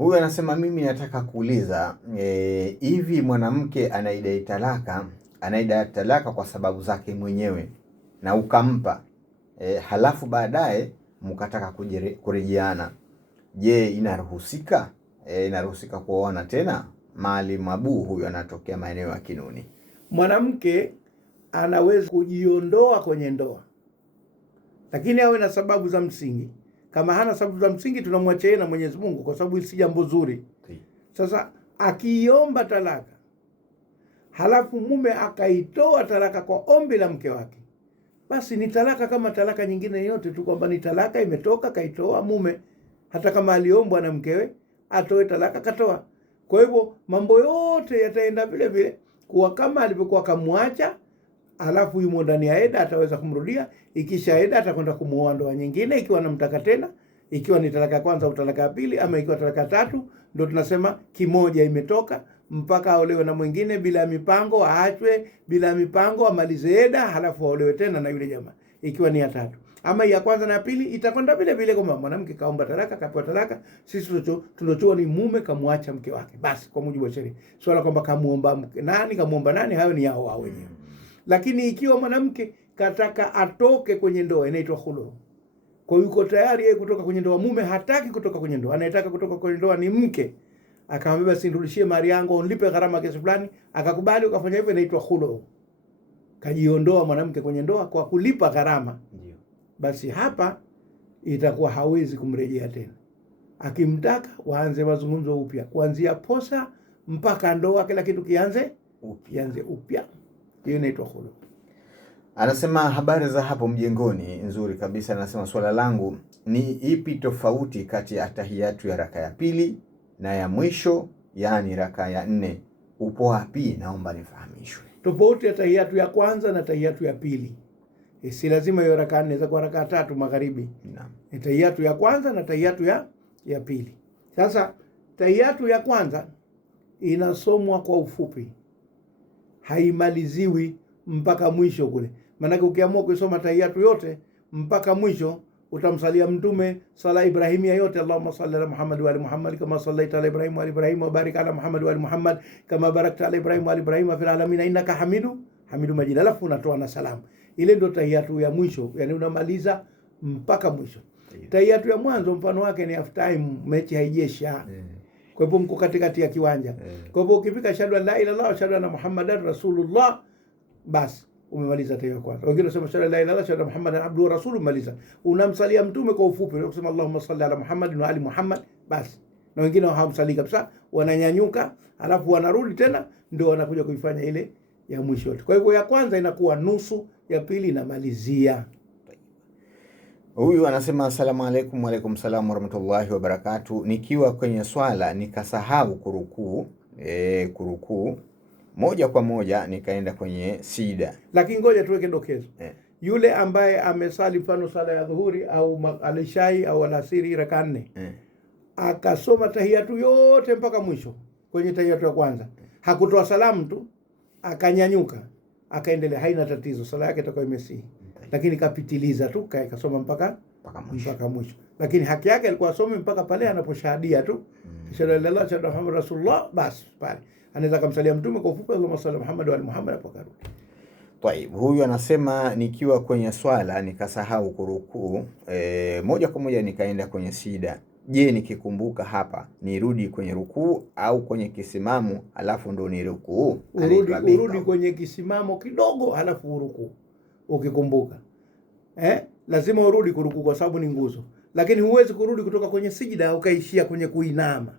Huyu anasema mimi nataka kuuliza hivi mwanamke anaidai talaka kwa sababu zake mwenyewe na ukampa halafu baadaye mkataka kurejeana. Je, inaruhusika? Inaruhusika kuoana tena? Maalim Abu huyu anatokea maeneo ya Kinuni. Mwanamke anaweza kujiondoa kwenye ndoa, lakini awe na sababu za msingi. Kama hana sababu za msingi, tunamwachia na Mwenyezi Mungu, kwa sababu si jambo zuri. Sasa akiomba talaka halafu mume akaitoa talaka kwa ombi la mke wake, basi ni talaka kama talaka nyingine yote tu, kwamba ni talaka imetoka, kaitoa mume. Hata kama aliombwa na mkewe atoe talaka, katoa. Kwa hivyo mambo yote yataenda vile vile, kuwa kama alivyokuwa kamwacha, halafu yumo ndani ya eda, ataweza kumrudia. Ikisha eda atakwenda kumuoa ndoa nyingine, ikiwa anamtaka tena, ikiwa ni talaka ya kwanza au talaka ya pili, ama ikiwa talaka tatu, ndio tunasema kimoja imetoka, mpaka aolewe na mwingine bila mipango, aachwe bila mipango, amalize eda, halafu aolewe tena na yule jamaa, ikiwa ni ya tatu. Ama ya kwanza na ya pili itakwenda vile vile, kwamba mwanamke kaomba talaka, kapewa talaka. Sisi tunachoa ni mume kamwacha mke wake, basi kwa mujibu wa sheria. Swala kwamba kamuomba nani, hayo ni yao wao wenyewe. Lakini ikiwa mwanamke kataka atoke kwenye ndoa, inaitwa khulu. Kwa hiyo yuko tayari yeye kutoka kwenye ndoa, mume hataki kutoka kwenye ndoa, anayetaka kutoka kwenye ndoa ni mke. Akamwambia basi nirudishie mali yangu, unipe gharama kiasi fulani, akakubali, ukafanya hivyo, inaitwa khulu. Kajiondoa mwanamke kwenye ndoa kwa kulipa gharama. Basi hapa itakuwa hawezi kumrejea tena. Akimtaka waanze mazungumzo upya, kuanzia posa mpaka ndoa, kila kitu kianze upya. Hiyo inaitwa khulu. Anasema habari za hapo mjengoni, nzuri kabisa. Anasema swala langu ni ipi tofauti kati ya tahiyatu ya raka ya pili na ya mwisho, yani raka ya 4? Upo wapi? Naomba nifahamishwe. Tofauti ya tahiyatu ya kwanza na tahiyatu ya pili, si lazima hiyo raka 4, za kwa raka 3 magharibi. Naam. Tahiyatu ya kwanza na tahiyatu ya pili. Sasa tahiyatu ya kwanza inasomwa kwa ufupi, haimaliziwi mpaka mwisho kule. Maana ukiamua kusoma tahiyatu yote mpaka mwisho, utamsalia mtume sala Ibrahimia yote, Allahumma salli ala Muhammad wa ali Muhammad kama sallaita ala Ibrahim wa ali Ibrahim wa barik ala Muhammad wa ali Muhammad kama barakta ala Ibrahim wa ali Ibrahim fil alamin innaka Hamidu Majid. Alafu unatoa na salamu. Ile ndio tahiyatu ya mwisho, yani unamaliza mpaka mwisho. Tahiyatu ya mwanzo mfano wake ni half time, mechi haijesha. Kwa hivyo mko katikati ya kiwanja. Kwa hivyo ukifika shahada la ilaha illallah wa shahada anna Muhammadan Rasulullah, basi umemaliza tahiyatu ya kwanza. Wengine wanasema shahada la ilaha illallah shahada Muhammadan abduhu wa rasuluhu, umaliza. Unamsalia mtume kwa ufupi, unasema Allahumma salli ala Muhammad wa ali Muhammad, basi. Na wengine hawamsalii kabisa, wananyanyuka, alafu wanarudi tena, ndio wanakuja kuifanya ile ya mwisho. Kwa hivyo ya kwanza inakuwa nusu, ya pili inamalizia. Huyu anasema asalamu alaykum. Wa alaykum salaam wa rahmatullahi wa barakatuh. Nikiwa kwenye swala nikasahau kurukuu moja kwa moja nikaenda kwenye sida. Lakini ngoja tuweke dokezo. Yule ambaye amesali mfano sala ya dhuhuri au alishai au alasiri raka 4, akasoma tahiyatu yote mpaka mwisho kwenye tahiyatu ya kwanza, hakutoa salamu tu, akanyanyuka akaendelea, haina tatizo, sala yake itakuwa imesihi. Lakini kapitiliza tu, kasoma mpaka mwisho. Lakini haki yake alikuwa asome mpaka pale anaposhahadia tu shahada la ilaha illallah shahada Muhammad Rasulullah, basi pale anaweza kumsalia mtume kwa ufupi, Allahumma salli ala Muhammad wa ali Muhammad, hapo karudi. Tayeb, huyu anasema nikiwa kwenye swala nikasahau kurukuu moja kwa moja nikaenda kwenye sida. Je, nikikumbuka hapa nirudi kwenye rukuu au kwenye kisimamo alafu ndo nirukuu? Urudi kwenye kisimamo kidogo alafu urukuu ukikumbuka. Lazima urudi kurukuu kwa sababu ni nguzo. Lakini huwezi kurudi kutoka kwenye sijida ukaishia kwenye kuinama.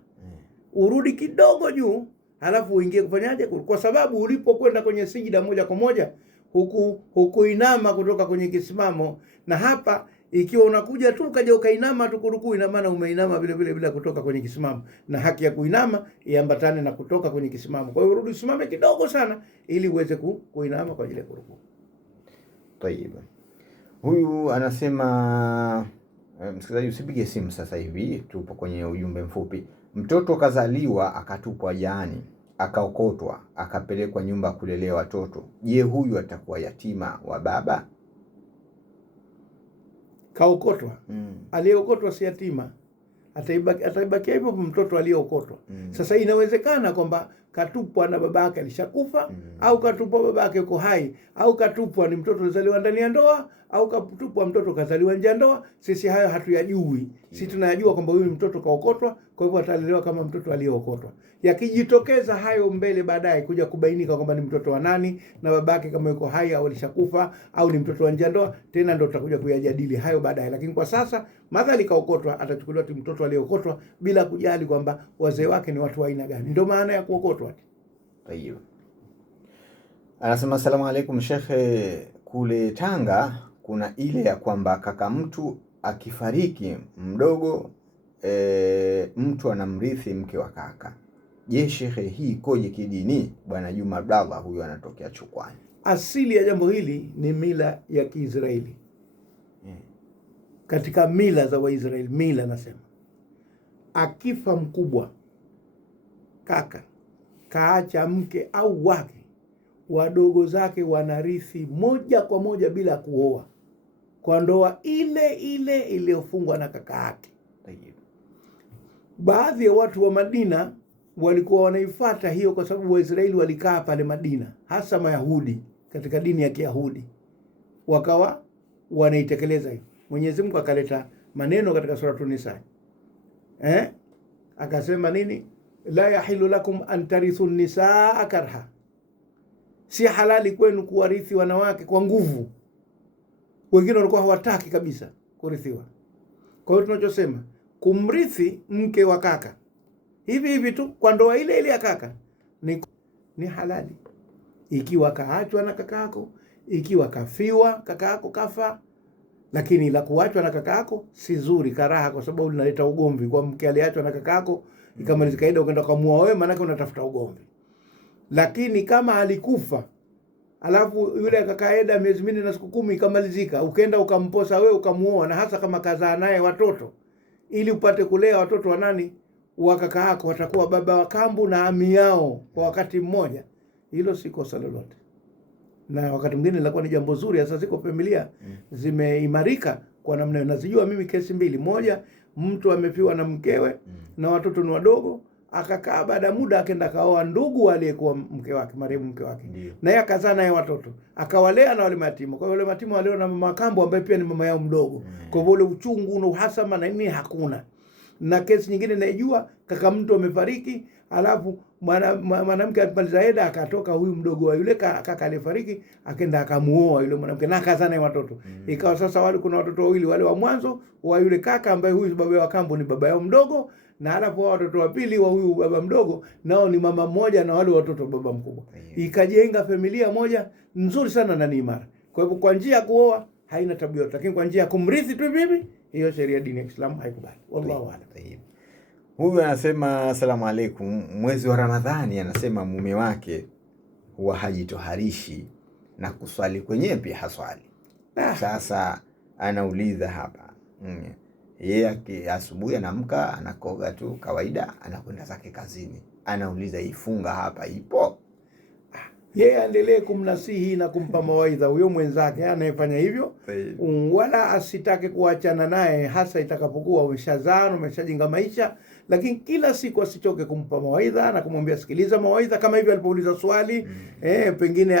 Urudi kidogo juu halafu uingie kufanyaje? Kwa sababu ulipokwenda kwenye sijida moja kwa moja hukuinama kutoka kwenye kisimamo. Na hapa ikiwa unakuja tu ukaja ukainama tu kurukuu, ina maana umeinama vile vile bila kutoka kwenye kisimamo, na haki ya kuinama iambatane na kutoka kwenye kisimamo. Kwa hiyo rudi simame kidogo sana ili uweze kuinama kwa ajili ya kurukuu. Tayeb. Huyu anasema msikilizaji, usipige simu sasa hivi, tupo kwenye ujumbe mfupi. Mtoto kazaliwa akatupwa jani, akaokotwa, akapelekwa nyumba kulelea watoto. Je, huyu atakuwa yatima wa baba? Kaokotwa. Aliyeokotwa si yatima, ataibaki hivyo mtoto aliyeokotwa. Sasa inawezekana kwamba katupwa na babake alishakufa, au katupwa babake yuko hai, au katupwa ni mtoto alizaliwa ndani ya ndoa, au katupwa mtoto kazaliwa nje ya ndoa. Sisi hayo hatuyajui. Sisi tunayajua kwamba huyu mtoto kaokotwa, kwa hivyo atalelewa kama mtoto aliyeokotwa. Yakijitokeza hayo mbele baadaye kuja kubainika kwamba ni mtoto wa nani na babake kama yuko hai au alishakufa au ni mtoto wa nje ya ndoa, tena ndio tutakuja kuyajadili hayo baadaye. Lakini kwa sasa madhali kaokotwa, atachukuliwa tu mtoto aliyeokotwa bila kujali kwamba wazee wake ni watu wa aina gani. Ndio maana ya kuokotwa. Tayeb. Anasema asalamu alaykum Shekhe, kule Tanga kuna ile ya kwamba kaka mtu akifariki mdogo mtu anamrithi mke wa kaka. Je, Shekhe, hii ikoje kidini? Bwana Juma Abdallah huyu anatokea Chukwani. Asili ya jambo hili ni mila ya Kiisraeli. Katika mila za Waisraeli, mila nasema, akifa mkubwa kaka kaacha mke au wake, wadogo zake wanarithi moja kwa moja bila kuoa, kwa ndoa ile ile iliyofungwa na kaka yake. Baadhi ya watu wa Madina walikuwa wanaifuata hiyo kwa sababu Waisraeli walikaa pale Madina, hasa Mayahudi katika dini ya Kiyahudi, wakawa wanaitekeleza hiyo. Mwenyezi Mungu akaleta maneno katika sura Nisa. Akasema nini? La yahilu lakum an tarithu nisaa karha, si halali kwenu kuwarithi wanawake kwa nguvu. Wengine walikuwa hawataki kabisa kurithiwa. Kwa hiyo tunachosema kumrithi mke wa kaka hivi hivi tu kwa ndoa ile ile ya kaka ni halali, ikiwa kaachwa na kakako, ikiwa kafiwa kakako kafa. Lakini la kuachwa na kakako si zuri, karaha, kwa sababu linaleta ugomvi. Kwa mke aliachwa na kakako ikamaliza kaida ukaenda kumuoa wewe, maana yake unatafuta ugomvi. Lakini kama alikufa alafu yule akakaenda miezi 4 na siku 10 ikamalizika, ukaenda ukamposa wewe ukamuoa, na hasa kama kazaa naye watoto, ili upate kulea watoto wa nani? Wa kaka yako, watakuwa baba wa kambu na ami yao kwa wakati mmoja. Hilo si kosa lolote, na wakati mwingine linakuwa ni jambo zuri. Sasa ziko familia zimeimarika kwa namna hiyo. Nazijua mimi kesi mbili. Moja, mtu amefiwa na mkewe na watoto ni wadogo, akakaa baada ya muda akaenda kaoa ndugu aliyekuwa mke wake, marehemu mke wake, na yeye akazaa naye watoto, akawalea na wale mayatima. Kwa hiyo wale mayatima waleo na mama kambo ambaye pia ni mama yao mdogo. Kwa hivyo ule uchungu na uhasama na nini hakuna. Na kesi nyingine naijua, kaka mtu amefariki, alafu mwanamke alipaliza eda, akatoka huyu mdogo wa yule kaka aliyefariki, akaenda akamuoa yule mwanamke na akazaa naye watoto. Ikawa sasa wale kuna watoto wawili, wale wa mwanzo wa yule kaka ambaye huyu baba wa kambo ni baba yao mdogo, na alafu watoto wa pili wa huyu baba mdogo nao ni mama mmoja na wale watoto baba mkubwa. Ikajenga familia moja nzuri sana na ni imara. Kwa hivyo kwa njia ya kuoa haina tabia, lakini kwa njia ya kumrithi tu bibi, hiyo sheria dini ya Kiislamu haikubali. Wallahu a'lam. Huyu anasema asalamu alaykum, mwezi wa Ramadhani anasema mume wake huwa hajitoharishi na kuswali kwenyewe pia haswali. Sasa anauliza hapa, yeye asubuhi anaamka anakoga tu kawaida anakwenda zake kazini. Anauliza ifunga hapa ipo? Yeye aendelee kumnasihi na kumpa mawaidha huyo mwenzake anayefanya hivyo, wala asitake kuachana naye, hasa itakapokuwa umeshazaa na umeshajenga maisha. Lakini kila siku asichoke kumpa mawaidha na kumwambia sikiliza mawaidha, kama hivyo alipouliza swali pengine